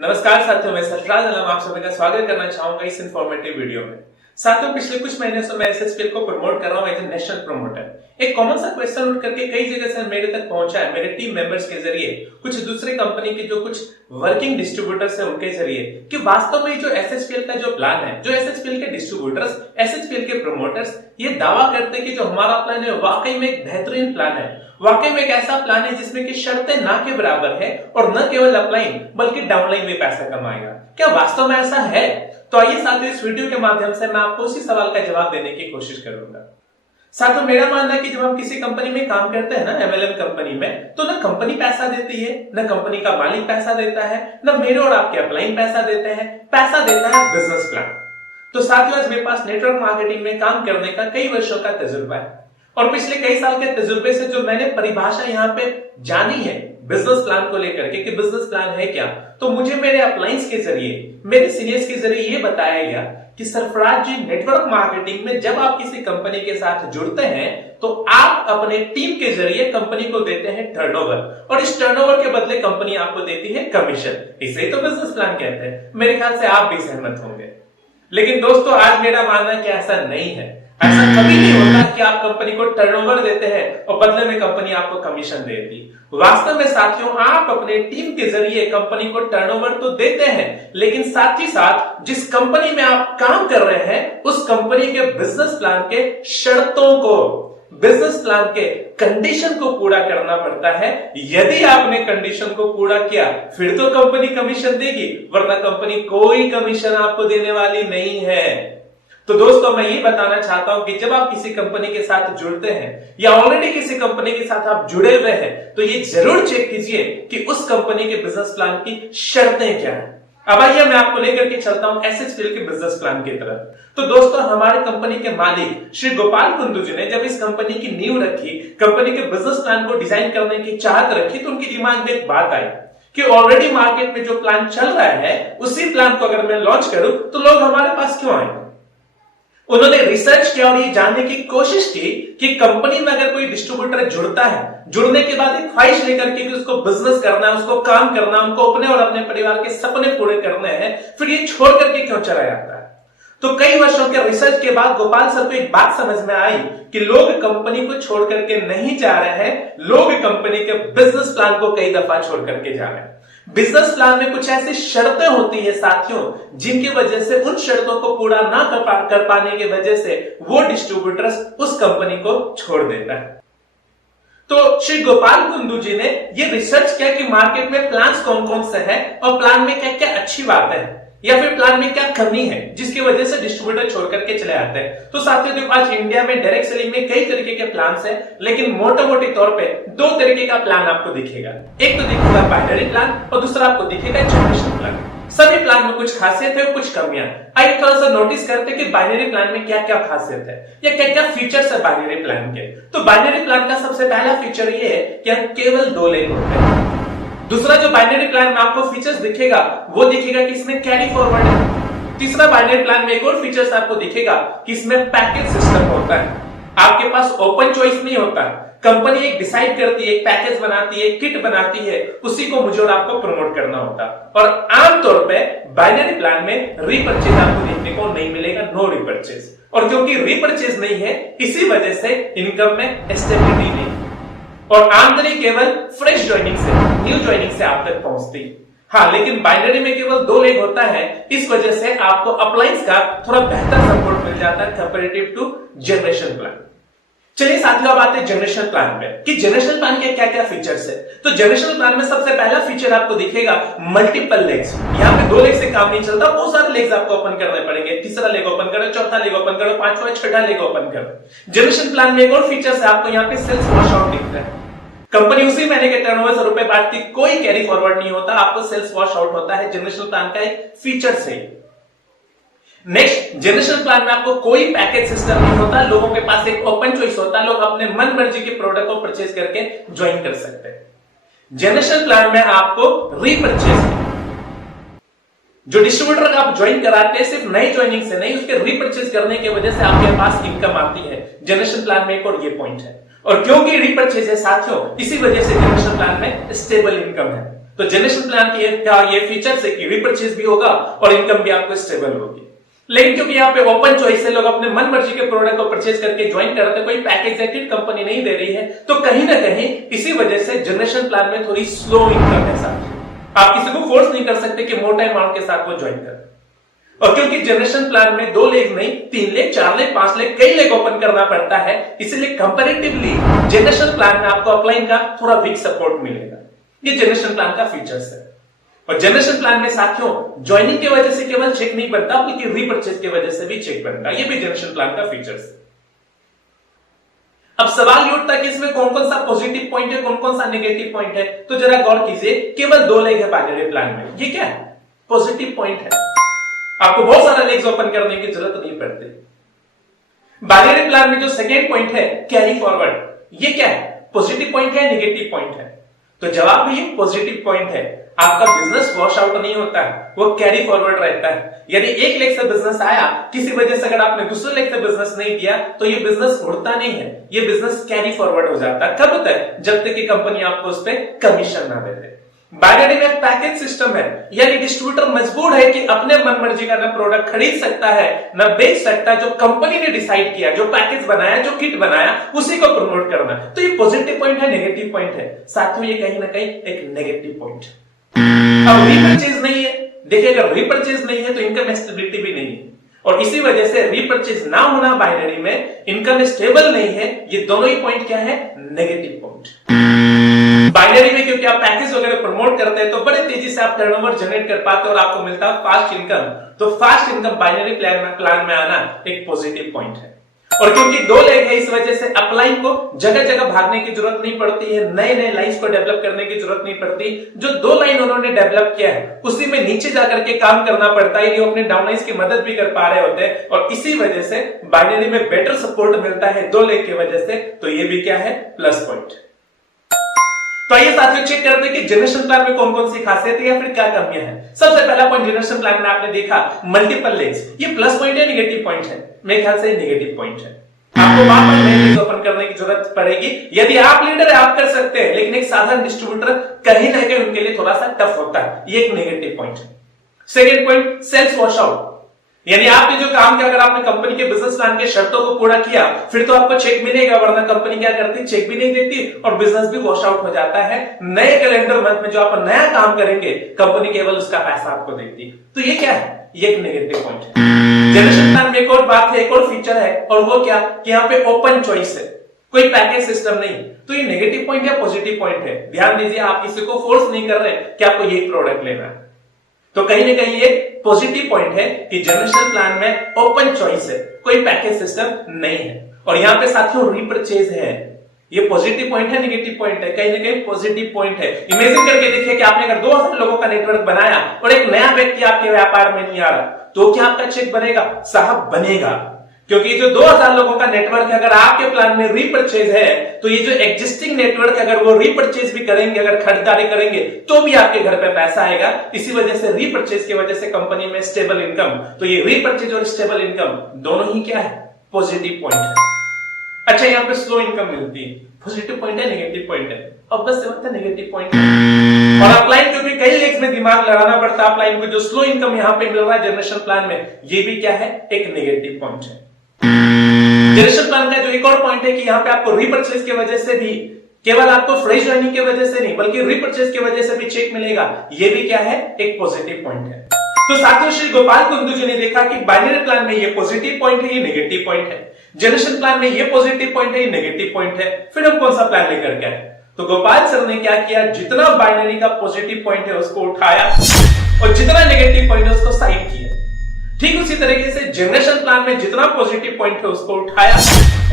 नमस्कार साथियों, मैं सरफराज आलम आप सभी का स्वागत करना चाहूंगा इस इंफॉर्मेटिव वीडियो में। साथियों, पिछले कुछ महीने से मैं एसएसपीएल को प्रमोट कर रहा हूं एज ए नेशनल प्रमोटर। एक कॉमन सा क्वेश्चन उठ करके कई जगह से मेरे तक पहुंचा है, मेरे टीम मेंबर्स के जरिए, कुछ दूसरी कंपनी के जो कुछ वर्किंग डिस्ट्रीब्यूटर्स है उनके जरिए, कि वास्तव में जो एसएसपीएल का जो प्लान है, जो एसएसपीएल के डिस्ट्रीब्यूटर्स, एसएसपीएल के प्रमोटर्स ये दावा करते हैं कि जो हमारा प्लान है वाकई में एक बेहतरीन प्लान है, वाकई में एक ऐसा प्लान है जिसमें कि शर्तें ना के बराबर है और न केवल अपलाइन बल्कि डाउनलाइन में पैसा कमाएगा। क्या वास्तव में ऐसा है? तो आइए साथियों, इस वीडियो के माध्यम से मैं आपको उसी सवाल का जवाब देने की कोशिश करूंगा। साथियों, मेरा मानना है कि जब हम किसी कंपनी में काम करते हैं ना, एमएलएम कंपनी में, तो ना कंपनी पैसा देती है, ना कंपनी का मालिक पैसा देता है, ना मेरे और आपके अपलाइन पैसा देते हैं, पैसा देता है बिजनेस प्लान। तो साथियों, आज मेरे पास नेटवर्क मार्केटिंग में काम करने का कई वर्षों का तजुर्बा है और पिछले कई साल के तजुर्बे से जो मैंने परिभाषा यहाँ पे जानी है बिजनेस प्लान को लेकर के कि बिजनेस प्लान है क्या, तो मुझे मेरे अपलाइंस के जरिए, मेरे सीनियर्स के जरिए ये बताया गया कि सरफराज जी, नेटवर्क मार्केटिंग में जब आप किसी कंपनी के साथ जुड़ते हैं तो आप अपने टीम के जरिए कंपनी को देते हैं टर्नओवर और इस टर्नओवर के बदले कंपनी आपको देती है कमीशन। इसे ही तो बिजनेस प्लान कहते हैं। मेरे ख्याल से आप भी सहमत होंगे। लेकिन दोस्तों, आज मेरा मानना है कि ऐसा नहीं है। ऐसा कभी नहीं होता कि आप कंपनी को टर्नओवर देते हैं और बदले में कंपनी आपको कमीशन देती। वास्तव में साथियों, आप अपने टीम के जरिए कंपनी को टर्नओवर तो देते हैं, लेकिन साथ ही साथ जिस कंपनी में आप काम कर रहे हैं उस कंपनी के बिजनेस प्लान के शर्तों को, बिजनेस प्लान के कंडीशन को पूरा करना पड़ता है। यदि आपने कंडीशन को पूरा किया फिर तो कंपनी कमीशन देगी, वरना कंपनी कोई कमीशन आपको देने वाली नहीं है। तो दोस्तों, मैं ये बताना चाहता हूं कि जब आप किसी कंपनी के साथ जुड़ते हैं या ऑलरेडी किसी कंपनी के साथ आप जुड़े हुए हैं तो ये जरूर चेक कीजिए कि उस कंपनी के बिजनेस प्लान की शर्तें क्या है। अब आइए मैं आपको लेकर के चलता हूं एसएसपीएल के बिजनेस प्लान की तरफ। तो दोस्तों, हमारे कंपनी के मालिक श्री गोपाल कुंदू जी ने जब इस कंपनी की नींव रखी, कंपनी के बिजनेस प्लान को डिजाइन करने की चाहत रखी, तो उनके दिमाग में एक बात आई कि ऑलरेडी मार्केट में जो प्लान चल रहा है उसी प्लान को अगर मैं लॉन्च करूं तो लोग हमारे पास क्यों आएंगे। उन्होंने रिसर्च किया और ये जानने की कोशिश की कि कंपनी में अगर कोई डिस्ट्रीब्यूटर जुड़ता है, जुड़ने के बाद एक ख्वाहिश लेकर के कि उसको बिजनेस करना है, उसको काम करना, उनको अपने और अपने परिवार के सपने पूरे करने हैं, फिर ये छोड़ करके क्यों चला जाता है। तो कई वर्षों के रिसर्च के बाद गोपाल सर को एक बात समझ में आई कि लोग कंपनी को छोड़ करके नहीं जा रहे हैं, लोग कंपनी के बिजनेस प्लान को कई दफा छोड़ करके जा रहे हैं। बिजनेस प्लान में कुछ ऐसी शर्तें होती है साथियों, जिनकी वजह से उन शर्तों को पूरा ना कर पाने की वजह से वो डिस्ट्रीब्यूटर्स उस कंपनी को छोड़ देता है। तो श्री गोपाल कुंदू जी ने ये रिसर्च किया कि मार्केट में प्लान्स कौन कौन से हैं और प्लान में क्या क्या अच्छी बातें हैं या फिर प्लान में क्या कमी है जिसकी वजह से डिस्ट्रीब्यूटर छोड़ करके चले आते हैं। तो साथियों, देखो, आज इंडिया में डायरेक्ट सेलिंग में कई तरीके के प्लान्स हैं, लेकिन मोटे तौर पे दो तरीके का प्लान आपको दिखेगा। एक तो दिखेगा बाइनरी प्लान और दूसरा आपको दिखेगा जनरेशन प्लान। सभी प्लान में कुछ खासियत है और कुछ कमियां। आइए थोड़ा सा नोटिस करते हैं कि बाइनरी प्लान में क्या क्या खासियत है या क्या क्या फीचर्स है बाइनरी प्लान के। तो बाइनरी प्लान का सबसे पहला फीचर ये है कि केवल 2 लेन होते हैं। दूसरा जो बाइनरी प्लान में आपको फीचर्स दिखेगा वो दिखेगा कि इसमें कैरी फॉरवर्ड है। तीसरा बाइनरी प्लान में एक और फीचर्स आपको दिखेगा कि इसमें पैकेज सिस्टम होता है। आपके पास ओपन चॉइस नहीं होता। कंपनी एक डिसाइड करती है, एक पैकेज बनाती है, किट बनाती है, उसी को मुझे और आपको प्रमोट करना होता। और आमतौर पे बाइनरी प्लान में रीपर्चेज आपको देखने को नहीं मिलेगा, नो रीपर्चेज। और क्योंकि रीपर्चेज नहीं है, इसी वजह से इनकम में स्टेबिलिटी नहीं और आमदनी केवल फ्रेश ज्वाइनिंग से, न्यू ज्वाइनिंग से आप तक पहुंचती। हाँ, लेकिन बाइनरी में केवल 2 लेग होता है, इस वजह से आपको अपलाइंस का थोड़ा बेहतर सपोर्ट मिल जाता है कंपैरेटिव टू जनरेशन प्लान। चलिए साथियों, अब आते हैं जनरेशन प्लान पे कि जनरेशन प्लान के क्या क्या फीचर्स है। तो जनरेशन प्लान में सबसे पहला फीचर आपको दिखेगा मल्टीपल लेग्स। यहाँ पे 2 लेग से काम नहीं चलता, बहुत सारे लेग्स आपको ओपन करने पड़ेंगे। तीसरा लेग ओपन करो, चौथा लेग ओपन करो, पांचवा छठा लेग ओपन करो। जनरेशन प्लान में एक और फीचर है, आपको यहाँ पे सेल्स वॉश आउट दिखता है। कंपनी उसी महीने के टर्नओवर से रुपए बांटती, कोई कैरी फॉरवर्ड नहीं होता, आपको सेल्स वॉश आउट होता है। जनरेशन प्लान का एक फीचर है। नेक्स्ट, जनरेशन प्लान में आपको कोई पैकेज सिस्टम नहीं होता, लोगों के पास एक ओपन चॉइस होता है, लोग अपने मन मर्जी के प्रोडक्ट को परचेज करके ज्वाइन कर सकते हैं। जनरेशन प्लान में आपको रीपर्चेज, जो डिस्ट्रीब्यूटर आप ज्वाइन कराते हैं सिर्फ नई ज्वाइनिंग से नहीं, उसके रीपर्चेज करने की वजह से आपके पास इनकम आती है। जनरेशन प्लान में एक और ये पॉइंट है। और क्योंकि रीपर्चेज है साथियों, इसी वजह से जनरेशन प्लान में स्टेबल इनकम है। तो जनरेशन प्लान की ये फीचर्स है कि रीपरचेज भी होगा और इनकम भी आपको स्टेबल होगी। लेकिन क्योंकि यहाँ पे ओपन चॉइस है, लोग अपने मन मर्जी के प्रोडक्ट को परचेज करके ज्वाइन कर रहे थे, कोई पैकेज या किट कंपनी नहीं दे रही है, तो कहीं ना कहीं इसी वजह से जनरेशन प्लान में थोड़ी स्लो इनकम है साथ। आप किसी को फोर्स नहीं कर सकते कि मोटा अमाउंट के साथ वो ज्वाइन कर। और क्योंकि जनरेशन प्लान में 2 लेग नहीं 3 लेग 4 लेग 5 लेग कई लेग ओपन करना पड़ता है, इसलिए कंपैरेटिवली जनरेशन प्लान में आपको अपलाइन का थोड़ा वीक सपोर्ट मिलेगा। ये जनरेशन प्लान का फीचर्स है। और जनरेशन प्लान में साथियों ज्वाइनिंग की वजह से केवल चेक नहीं बनता बल्कि रीपरचेज की वजह से भी चेक बनता है। ये भी जनरेशन प्लान का फीचर्स है। अब सवाल ये उठता है कि इसमें कौन कौन सा पॉजिटिव पॉइंट है, कौन कौन सा नेगेटिव पॉइंट है। तो जरा गौर कीजिए, केवल 2 लेग है बाइनरी प्लान में। ये क्या है? पॉजिटिव पॉइंट है। आपको बहुत सारा लेग्स ओपन करने की जरूरत नहीं पड़ती। बाइनरी प्लान में जो सेकेंड पॉइंट है कैरी फॉरवर्ड, ये क्या है? पॉजिटिव पॉइंट है, नेगेटिव पॉइंट है? तो जवाब भी ये पॉजिटिव पॉइंट है। आपका बिजनेस वॉश आउट नहीं होता है, वो कैरी फॉरवर्ड रहता है। यदि 1 लेग से बिजनेस आया, किसी वजह से अगर आपने दूसरे लेग से बिजनेस नहीं दिया, तो ये बिजनेस उड़ता नहीं है, ये बिजनेस कैरी फॉरवर्ड हो जाता है। कब तक? जब तक कि कंपनी आपको उस पर कमीशन ना दे दे। बाइनरी में पैकेज सिस्टम है, यानी डिस्ट्रीब्यूटर मजबूर है कि अपने मन मर्जी का ना प्रोडक्ट खरीद सकता है ना बेच सकता। जो कंपनी ने डिसाइड किया, जो पैकेज बनाया, जो किट बनाया, उसी को प्रमोट करना। तो ये पॉजिटिव पॉइंट है, नेगेटिव पॉइंट है? साथियों ये कहीं ना कहीं एक नेगेटिव पॉइंट है। अब रीपरचेज नहीं है, देखिए अगर रीपरचेज नहीं है तो इनकम स्टेबिलिटी भी नहीं है, और इसी वजह से रीपरचेज ना होना बाइनरी में, इनकम स्टेबल नहीं है, ये दोनों ही पॉइंट क्या है? Negative point. बाइनरी में क्योंकि आप पैकेज वगैरह प्रमोट करते हैं तो बड़े तेजी से आप टर्नओवर जनरेट कर पाते हो और आपको मिलता है फास्ट इनकम। तो फास्ट इनकम बाइनरी प्लान में आना एक पॉजिटिव पॉइंट है। और क्योंकि 2 लेग है, इस वजह से अपलाइन को जगह जगह भागने की जरूरत नहीं पड़ती है, नए नए लाइन्स को डेवलप करने की जरूरत नहीं पड़ती। जो 2 लाइन उन्होंने डेवलप किया है उसी में नीचे जाकर के काम करना पड़ता है, ये अपने डाउनलाइंस की मदद भी कर पा रहे होते हैं, और इसी वजह से बाइनरी में बेटर सपोर्ट मिलता है 2 लेग की वजह से। तो ये भी क्या है? Plus point. तो आइए साथियों चेक करते हैं कि जनरेशन प्लान में कौन कौन सी खासियत है या फिर क्या कमियां हैं। सबसे पहला पॉइंट जनरेशन प्लान में आपने देखा मल्टीपल लेग्स, ये प्लस पॉइंट है, नेगेटिव पॉइंट है? मेरे ख्याल से नेगेटिव पॉइंट है। आपको बार-बार नए लेग्स ओपन करने की जरूरत पड़ेगी। यदि आप लीडर है आप कर सकते हैं, लेकिन एक साधारण डिस्ट्रीब्यूटर कहीं ना कहीं उनके लिए थोड़ा सा टफ होता है, ये एक नेगेटिव पॉइंट है। Second point sales wash out, यानी आपने जो काम किया, अगर आपने कंपनी के बिजनेस प्लान के शर्तों को पूरा किया फिर तो आपको चेक मिलेगा, वरना कंपनी क्या करती? चेक भी नहीं देती और बिजनेस भी वॉश आउट हो जाता है। नए कैलेंडर मंथ में जो आप नया काम करेंगे कंपनी केवल उसका पैसा आपको देती है। तो ये क्या है? ये एक नेगेटिव पॉइंट है। जनरेशन प्लान में एक और बात है, एक और फीचर है, और वो क्या कि यहाँ पे ओपन चॉइस है, कोई पैकेज सिस्टम नहीं। तो ये नेगेटिव पॉइंट है, पॉजिटिव पॉइंट है? ध्यान दीजिए, आप किसी को फोर्स नहीं कर रहे कि आपको ये प्रोडक्ट लेना है। तो कहीं ना कहीं ये पॉजिटिव पॉइंट है कि जनरेशन प्लान में ओपन चॉइस है, कोई पैकेज सिस्टम नहीं है। और यहां पे साथियों रीपरचेज है, ये पॉजिटिव पॉइंट है, नेगेटिव पॉइंट है? कहीं ना कहीं पॉजिटिव पॉइंट है। इमेजिन करके देखिए कि आपने अगर 2000 लोगों का नेटवर्क बनाया और एक नया व्यक्ति आपके व्यापार में नहीं आ रहा, तो क्या आपका चेक बनेगा? साहब बनेगा, क्योंकि जो 2000 लोगों का नेटवर्क है, अगर आपके प्लान में रीपरचेज है तो ये जो एग्जिस्टिंग नेटवर्क है अगर वो रीपरचेज भी करेंगे, अगर खरीदारी करेंगे तो भी आपके घर पे पैसा आएगा। इसी वजह से रीपरचेज की वजह से कंपनी में स्टेबल इनकम। तो ये रीपरचेज और स्टेबल इनकम दोनों ही क्या है? पॉजिटिव पॉइंट है। अच्छा, यहाँ पे स्लो इनकम मिलती है, पॉजिटिव पॉइंट है, नेगेटिव पॉइंट है? ऑब्वियस बात है नेगेटिव पॉइंट है। और अपलाइन क्योंकि कई लेग्स में दिमाग लगाना पड़ता है अपलाइन को, जो स्लो इनकम यहाँ पे मिल रहा है जनरेशन प्लान में, ये भी क्या है? एक नेगेटिव पॉइंट है। जनरेशन प्लान का जो एक और पॉइंट है कि यहाँ पे आपको रीपरचेज की वजह से भी, केवल आपको फ्रेश ज्वाइनिंग की वजह से नहीं बल्कि रीपरचेज की वजह से भी चेक मिलेगा, ये भी क्या है? एक पॉजिटिव पॉइंट है। तो साथियों श्री गोपाल कुंदू जी ने देखा कि बाइनरी प्लान में ये पॉजिटिव पॉइंट है, ये नेगेटिव पॉइंट है, जनरेशन प्लान में ये पॉजिटिव पॉइंट है, ये नेगेटिव पॉइंट है, फिर हम कौन सा प्लान लेकर के आए? तो गोपाल सर ने क्या किया, जितना बाइनरी का पॉजिटिव पॉइंट है उसको उठाया और जितना नेगेटिव पॉइंट है उसको साइड किया। ठीक उसी तरीके से जनरेशन प्लान में जितना पॉजिटिव पॉइंट है उसको उठाया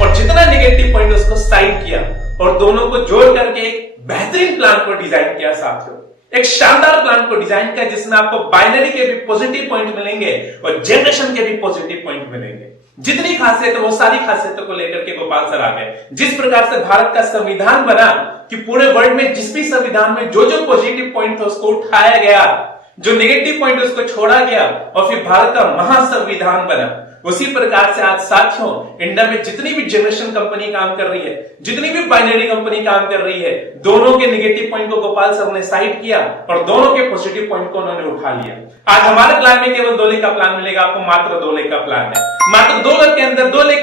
और जितना नेगेटिव पॉइंट उसको साइड किया, और दोनों को जोड़ करके एक बेहतरीन प्लान को डिजाइन किया साथियों। एक शानदार प्लान को डिजाइन किया जिसमें आपको बाइनरी के भी पॉजिटिव पॉइंट मिलेंगे और जनरेशन के भी पॉजिटिव पॉइंट मिलेंगे। जितनी खासियत है वो सारी खासियतों को लेकर के गोपाल सर आ गए। जिस प्रकार से भारत का संविधान बना कि पूरे वर्ल्ड में जिस भी संविधान में जो जो पॉजिटिव पॉइंट था उसको उठाया गया, जो नेगेटिव पॉइंट उसको छोड़ा गया, और फिर भारत का महासंविधान बना। उसी प्रकार से आज साथियों इंडिया में जितनी भी जनरेशन कंपनी काम कर रही है, जितनी भी बाइनरी कंपनी काम कर रही है, दोनों के नेगेटिव पॉइंट को गोपाल सर ने साइड किया और दोनों के पॉजिटिव पॉइंट को उन्होंने उठा लिया। आज हमारे प्लान में केवल 2 लाख का प्लान मिलेगा आपको, मात्र 2 लाख का प्लान है। मात्र 2 लाख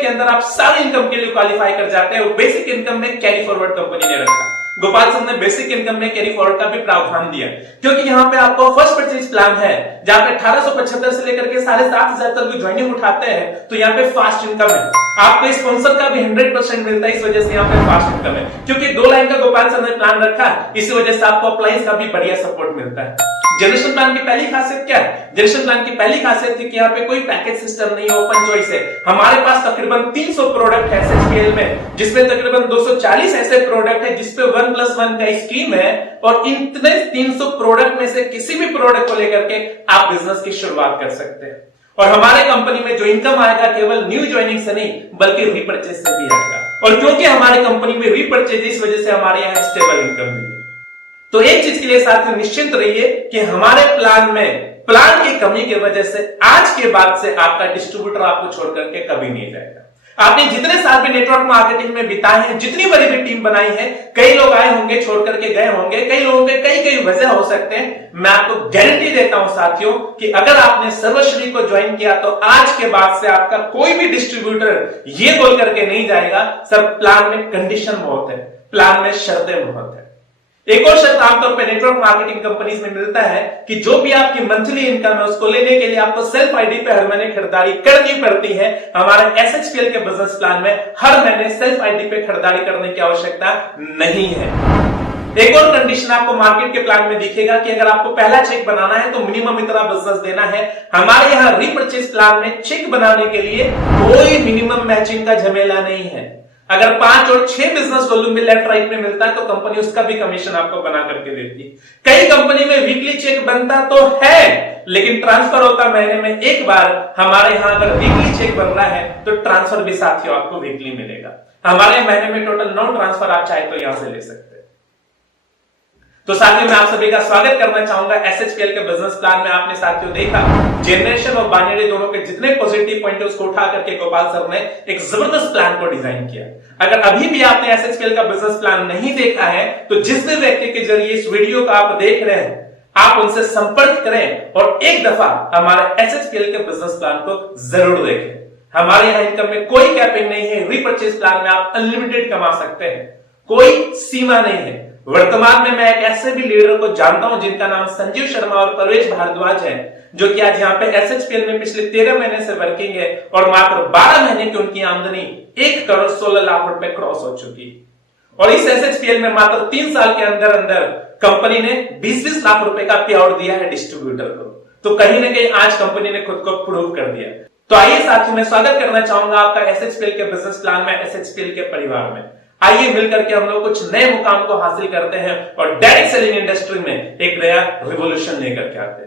के अंदर आप सारी इनकम के लिए क्वालिफाई कर जाते हैं। बेसिक इनकम में कैरी फॉरवर्ड कंपनी ने रखा। गोपाल सर ने बेसिक इनकम में कैरी फॉरवर्ड का भी प्रावधान दिया, क्योंकि यहाँ पे आपको फर्स्ट परचेज प्लान है जहां पे 1875 से लेकर के 7,500 तक की ज्वाइनिंग उठाते हैं, तो यहाँ पे फास्ट इनकम है। आपको स्पॉन्सर का भी 100% मिलता है, इस वजह से यहाँ पे फास्ट इनकम है। क्योंकि 2 लाख का गोपाल सर ने प्लान रखा, इसी वजह से आपको अप्लायंस का भी बढ़िया सपोर्ट मिलता है। जनरेशन प्लान की पहली खासियत क्या है? जनरेशन प्लान की पहली खासियत थी कि यहाँ पे कोई पैकेज सिस्टम नहीं है, ओपन चॉइस है। हमारे पास तकरीबन 300 प्रोडक्ट है एसएचपीएल में, जिसमें तकरीबन 240 ऐसे प्रोडक्ट है जिसपे 1+1 का स्कीम है, और इतने 300 प्रोडक्ट में से किसी भी प्रोडक्ट को लेकर के आप बिजनेस की शुरुआत कर सकते हैं। और हमारे कंपनी में जो इनकम आएगा केवल न्यू ज्वाइनिंग से नहीं बल्कि रीपर्चेज से भी आएगा। और क्योंकि हमारी कंपनी में रीपर्चेज, इस वजह से हमारे यहाँ स्टेबल इनकम मिली। तो एक चीज के लिए साथियों निश्चिंत रहिए कि हमारे प्लान में प्लान की कमी की वजह से आज के बाद से आपका डिस्ट्रीब्यूटर आपको छोड़ करके कभी नहीं जाएगा। आपने जितने साल भी नेटवर्क मार्केटिंग में बिताए हैं, जितनी बड़ी भी टीम बनाई है, कई लोग आए होंगे छोड़ करके गए होंगे, कई लोगों के कई वजह हो सकते हैं। मैं आपको गारंटी देता हूं साथियों कि अगर आपने सर्वश्री को ज्वाइन किया तो आज के बाद से आपका कोई भी डिस्ट्रीब्यूटर ये बोल करके नहीं जाएगा सर प्लान में कंडीशन बहुत है, प्लान में शर्तें बहुत है। एक और शर्त आमतौर पे नेटवर्क मार्केटिंग कंपनीज में मिलता है कि जो भी आपकी मंथली इनकम है उसको लेने के लिए आपको सेल्फ आईडी पे हर महीने खरीदारी करनी पड़ती है। हमारे एसएचपीएल के बिजनेस प्लान में हर महीने सेल्फ आईडी पे खरीदारी करने की आवश्यकता नहीं है। एक और कंडीशन आपको मार्केट के प्लान में दिखेगा कि अगर आपको पहला चेक बनाना है तो मिनिमम इतना बिजनेस देना है। हमारे यहाँ रीपर्चेज प्लान में चेक बनाने के लिए कोई मिनिमम मैचिंग का झमेला नहीं है। अगर 5 और 6 बिजनेस वॉल्यूम में लेफ्ट राइट में मिलता है तो कंपनी उसका भी कमीशन आपको बना करके देती है। कई कंपनी में वीकली चेक बनता तो है, लेकिन ट्रांसफर होता महीने में एक बार। हमारे यहां अगर वीकली चेक बन रहा है तो ट्रांसफर भी साथियों आपको वीकली मिलेगा। हमारे महीने में टोटल 9 ट्रांसफर आप चाहे तो यहां से ले सकते हैं। तो साथियों मैं आप सभी का स्वागत करना चाहूंगा एसएचपीएल के बिजनेस प्लान में। आपने साथियों देखा जनरेशन और बाइनरी दोनों के जितने पॉजिटिव पॉइंट है उसको उठा करके गोपाल सर ने एक जबरदस्त प्लान को डिजाइन किया। अगर अभी भी आपने एसएचपीएल का बिजनेस प्लान नहीं देखा है तो जिस भी व्यक्ति के जरिए इस वीडियो को आप देख रहे हैं आप उनसे संपर्क करें और एक दफा हमारे एसएचपीएल के बिजनेस प्लान को जरूर देखें। हमारे यहाँ इनकम में कोई कैपिंग नहीं है। रीपर्चेज प्लान में आप अनलिमिटेड कमा सकते हैं, कोई सीमा नहीं है। वर्तमान में मैं एक ऐसे भी लीडर को जानता हूं जिनका नाम संजीव शर्मा और परवेश भारद्वाज है, जो कि आज यहाँ पे एसएचपीएल में पिछले 13 महीने से वर्किंग है और मात्र 12 महीने की उनकी आमदनी 1 करोड़ 16 लाख रुपए क्रॉस हो चुकी। और इस एसएचपीएल में मात्र 3 साल के अंदर अंदर कंपनी ने 20-20 लाख रुपए का पे आउट दिया है डिस्ट्रीब्यूटर को। तो कहीं ना कहीं आज कंपनी ने खुद को प्रूव कर दिया। तो आइए साथियों मैं स्वागत करना चाहूंगा आपका एसएचपीएल के बिजनेस प्लान में, एसएचपीएल के परिवार में। आइए मिलकर के हम लोग कुछ नए मुकाम को हासिल करते हैं और डायरेक्ट सेलिंग इंडस्ट्री में एक नया रिवॉल्यूशन लेकर के आते हैं।